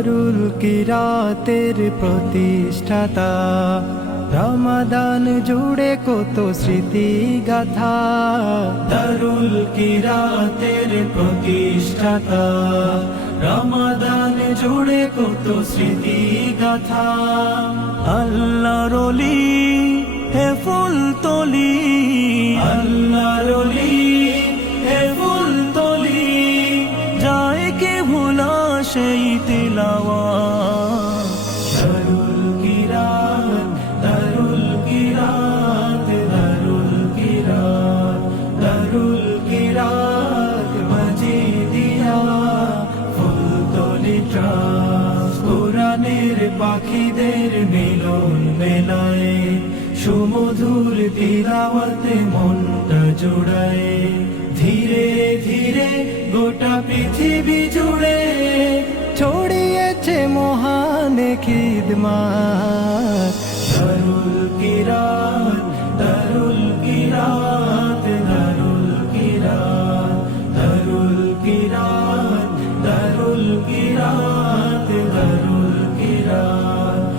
দারুল কিরাতের প্রতিষ্ঠাতা, রমাদান জুড়ে কত স্মৃতি গাথা। দারুল কিরাতের প্রতিষ্ঠাতা, রমাদান জুড়ে কত স্মৃতি গাথা। আল্লাহর ওলি হে ফুল তলি, আল্লাহর ওলি হে ফুল তলি, যায় কে ভোলা সেই তিলাওয়াত। দারুল কিরাত, দারুল কিরাত, দারুল কিরাত, দারুল কিরাত মজিদিয়া ফুলতলি ট্রাস্ট। কোরআনের পাখিদের মিলন মেলায়, সুমধুর তিলাওয়াতে মনটা জোড়ায়। ধীরে ধীরে গোটা পৃথিবী জুড়ে ছড়িয়েছে মহান খিদমত। দারুল কিরাত, দারুল কিরাত, দারুল কিরাত, দারুল কিরাত, দারুল কিরাত, দারুল কিরাত।